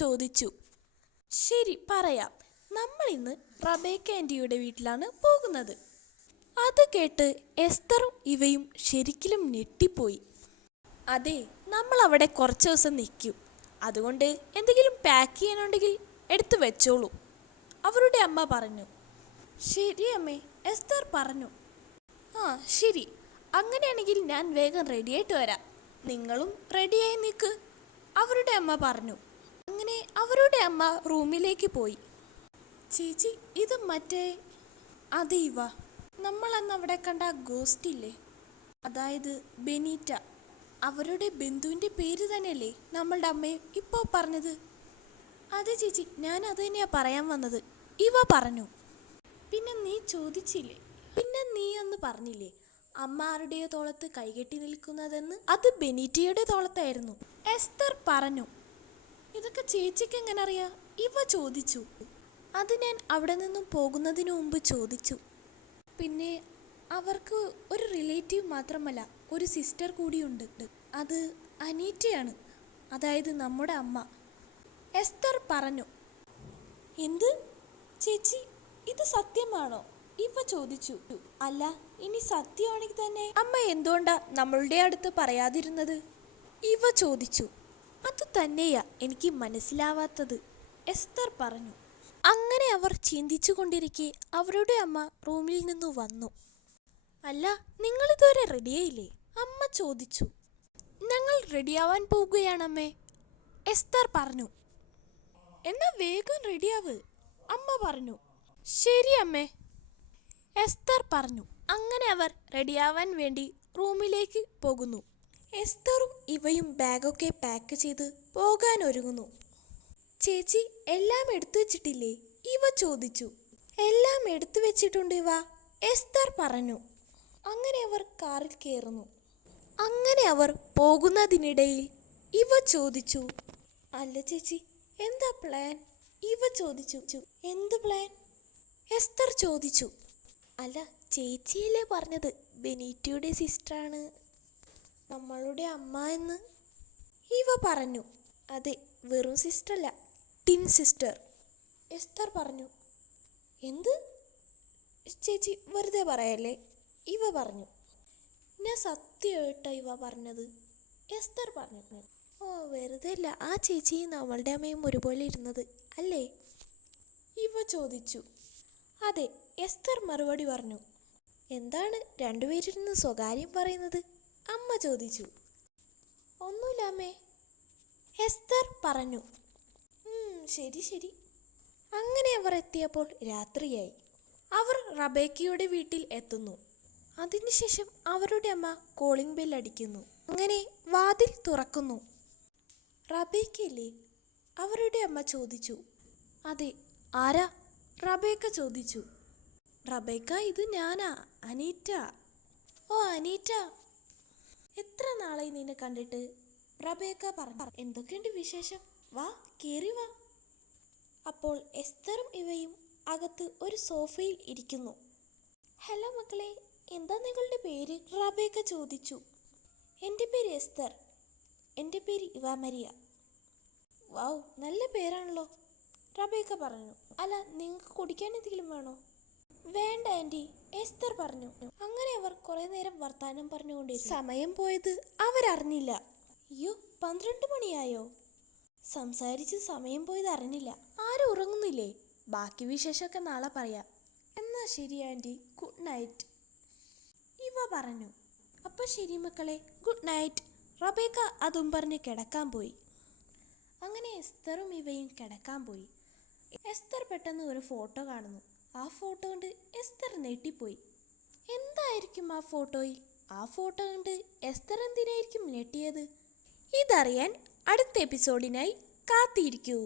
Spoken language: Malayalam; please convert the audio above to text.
ചോദിച്ചു. ശരി, പറയാം. നമ്മൾ ഇന്ന് റബേക്ക ആൻറ്റിയുടെ വീട്ടിലാണ് പോകുന്നത്. അത് കേട്ട് എസ്തറും ഇവയും ശരിക്കും ഞെട്ടിപ്പോയി. അതെ, നമ്മൾ അവിടെ കുറച്ച് ദിവസം നിൽക്കും. അതുകൊണ്ട് എന്തെങ്കിലും പാക്ക് ചെയ്യാനുണ്ടെങ്കിൽ എടുത്തു വെച്ചോളൂ, അവരുടെ അമ്മ പറഞ്ഞു. ശരി അമ്മേ, എസ്തർ പറഞ്ഞു. ആ ശരി, അങ്ങനെയാണെങ്കിൽ ഞാൻ വേഗം റെഡിയായിട്ട് വരാം. നിങ്ങളും റെഡിയായി നിൽക്ക്, അവരുടെ അമ്മ പറഞ്ഞു. അങ്ങനെ അവരുടെ അമ്മ റൂമിലേക്ക് പോയി. ചേച്ചി, ഇത് മറ്റേ അതെ ഇവ നമ്മൾ അന്ന് അവിടെ കണ്ട ഗോസ്റ്റ് ഇല്ലേ, അതായത് ബെനീറ്റ, അവരുടെ ബന്ധുവിൻ്റെ പേര് തന്നെയല്ലേ നമ്മളുടെ അമ്മയും ഇപ്പോൾ പറഞ്ഞത്? അതെ ചേച്ചി, ഞാൻ അത് തന്നെയാണ് പറയാൻ വന്നത്, ഇവ പറഞ്ഞു. പിന്നെ നീ ചോദിച്ചില്ലേ, പിന്നെ നീ അന്ന് പറഞ്ഞില്ലേ അമ്മ ആരുടെയോ തോളത്ത് കൈകെട്ടി നിൽക്കുന്നതെന്ന്? അത് ബെനീറ്റയുടെ തോളത്തായിരുന്നു, എസ്തർ പറഞ്ഞു. ഇതൊക്കെ ചേച്ചിക്ക് എങ്ങനെ അറിയാം? ഇവ ചോദിച്ചു. അത് ഞാൻ അവിടെ നിന്നും പോകുന്നതിന് മുമ്പ് ചോദിച്ചു. പിന്നെ അവർക്ക് ഒരു റിലേറ്റീവ് മാത്രമല്ല, ഒരു സിസ്റ്റർ കൂടിയുണ്ട്. അത് അനീറ്റയാണ്, അതായത് നമ്മുടെ അമ്മ, എസ്തർ പറഞ്ഞു. എന്ത് ചേച്ചി, ഇത് സത്യമാണോ? ഇവ ചോദിച്ചു. അല്ല, ഇനി സത്യമാണെങ്കിൽ തന്നെ അമ്മ എന്തുകൊണ്ടാ നമ്മളുടെ അടുത്ത് പറയാതിരുന്നത്? ഇവ ചോദിച്ചു. അത് തന്നെയാ എനിക്ക് മനസ്സിലാവാത്തത്, എസ്തർ പറഞ്ഞു. അങ്ങനെ അവർ ചിന്തിച്ചു കൊണ്ടിരിക്കെ അവരുടെ അമ്മ റൂമിൽ നിന്നു വന്നു. അല്ല, നിങ്ങളിതുവരെ റെഡിയായില്ലേ? അമ്മ ചോദിച്ചു. ഞങ്ങൾ റെഡിയാവാൻ പോവുകയാണമ്മേ, എസ്തർ പറഞ്ഞു. എന്നാ വേഗം റെഡിയാവ്, അമ്മ പറഞ്ഞു. ശരി അമ്മേ, എസ്തർ പറഞ്ഞു. അങ്ങനെ അവർ റെഡിയാവാൻ വേണ്ടി റൂമിലേക്ക് പോകുന്നു. എസ്തറും ഇവയും ബാഗൊക്കെ പാക്ക് ചെയ്ത് പോകാൻ ഒരുങ്ങുന്നു. ചേച്ചി, എല്ലാം എടുത്തു വെച്ചിട്ടില്ലേ? ഇവ ചോദിച്ചു. എല്ലാം എടുത്തു വെച്ചിട്ടുണ്ട് ഇവ, എസ്തർ പറഞ്ഞു. അങ്ങനെ അവർ കാറിൽ കയറുന്നു. അങ്ങനെ അവർ പോകുന്നതിനിടയിൽ ഇവ ചോദിച്ചു. അല്ല ചേച്ചി, എന്താ പ്ലാൻ? ഇവ ചോദിച്ചു. എന്ത് പ്ലാൻ? എസ്തർ ചോദിച്ചു. അല്ല, ചേച്ചിയല്ലേ പറഞ്ഞത് ബെനീറ്റയുടെ സിസ്റ്ററാണ് നമ്മളുടെ അമ്മ എന്ന്? ഇവ പറഞ്ഞു. അതെ, വെറും സിസ്റ്റർ അല്ല, ടിൻ സിസ്റ്റർ, എസ്തർ പറഞ്ഞു. എന്ത് ചേച്ചി, വെറുതെ പറയല്ലേ, ഇവ പറഞ്ഞു. ഞാൻ സത്യമായിട്ടാ ഇവ പറഞ്ഞത്, എസ്തർ പറഞ്ഞു. ഓ, വെറുതെ അല്ല, ആ ചേച്ചിയും നമ്മളുടെ അമ്മയും ഒരുപോലെ ഇരുന്നത് അല്ലേ? ഇവ ചോദിച്ചു. അതെ, എസ്തർ മറുപടി പറഞ്ഞു. എന്താണ് രണ്ടുപേരിരുന്ന് സ്വകാര്യം പറയുന്നത്? അമ്മ ചോദിച്ചു. ഒന്നുമില്ല അമ്മേ, എസ്തർ പറഞ്ഞു. ശരി ശരി. അങ്ങനെ അവർ എത്തിയപ്പോൾ രാത്രിയായി. അവർ റബേക്കയുടെ വീട്ടിൽ എത്തുന്നു. അതിനുശേഷം അവരുടെ അമ്മ കോളിംഗ് ബെൽ അടിക്കുന്നു. അങ്ങനെ വാതിൽ തുറക്കുന്നു. റബേക്കയല്ലേ? അവരുടെ അമ്മ ചോദിച്ചു. അതെ, ആരാ? റബേക്ക ചോദിച്ചു. റബേക്ക, ഇത് ഞാനാ, അനീറ്റ. ഓ അനീറ്റ, എത്ര നാളായി നിന്നെ കണ്ടിട്ട്? റബേക്ക പറഞ്ഞു. എന്തൊക്കെയുണ്ട് വിശേഷം? വാ, കേറി വാ. അപ്പോൾ എസ്തറും ഇവയും അകത്ത് ഒരു സോഫയിൽ ഇരിക്കുന്നു. ഹലോ മക്കളെ, എന്താ നിങ്ങളുടെ പേര്? റബേക്ക ചോദിച്ചു. എൻ്റെ പേര് എസ്തർ. എൻ്റെ പേര് ഇവ മരിയ. വൗ, നല്ല പേരാണല്ലോ, റബേക്ക പറഞ്ഞു. അല്ല, നിങ്ങൾക്ക് കുടിക്കാൻ എന്തെങ്കിലും വേണോ? വേണ്ട ആൻറ്റി, എസ്തർ പറഞ്ഞു. അങ്ങനെ അവർ കുറേ നേരം വർത്താനം പറഞ്ഞുകൊണ്ടിരുന്നു. സമയം പോയത് അവരറിഞ്ഞില്ല. അയ്യോ, 12 മണിയായോ? സംസാരിച്ച് സമയം പോയത് അറിഞ്ഞില്ല. ആരും ഉറങ്ങുന്നില്ലേ? ബാക്കി വിശേഷമൊക്കെ നാളെ പറയാം. എന്നാ ശരി ആൻറ്റി, ഗുഡ് നൈറ്റ്, ഇവ പറഞ്ഞു. അപ്പോൾ ശരി മക്കളെ, ഗുഡ് നൈറ്റ്. റബേക്ക അതും പറഞ്ഞ് കിടക്കാൻ പോയി. അങ്ങനെ എസ്തറും ഇവയും കിടക്കാൻ പോയി. എസ്തർ പെട്ടെന്ന് ഒരു ഫോട്ടോ കാണുന്നു. ആ ഫോട്ടോ കണ്ട് എസ്തർ ഞെട്ടിപ്പോയി. എന്തായിരിക്കും ആ ഫോട്ടോയിൽ? ആ ഫോട്ടോ കണ്ട് എസ്തർ എന്തിനായിരിക്കും ഞെട്ടിയത്? ഇതറിയാൻ അടുത്ത എപ്പിസോഡിനായി കാത്തിരിക്കൂ.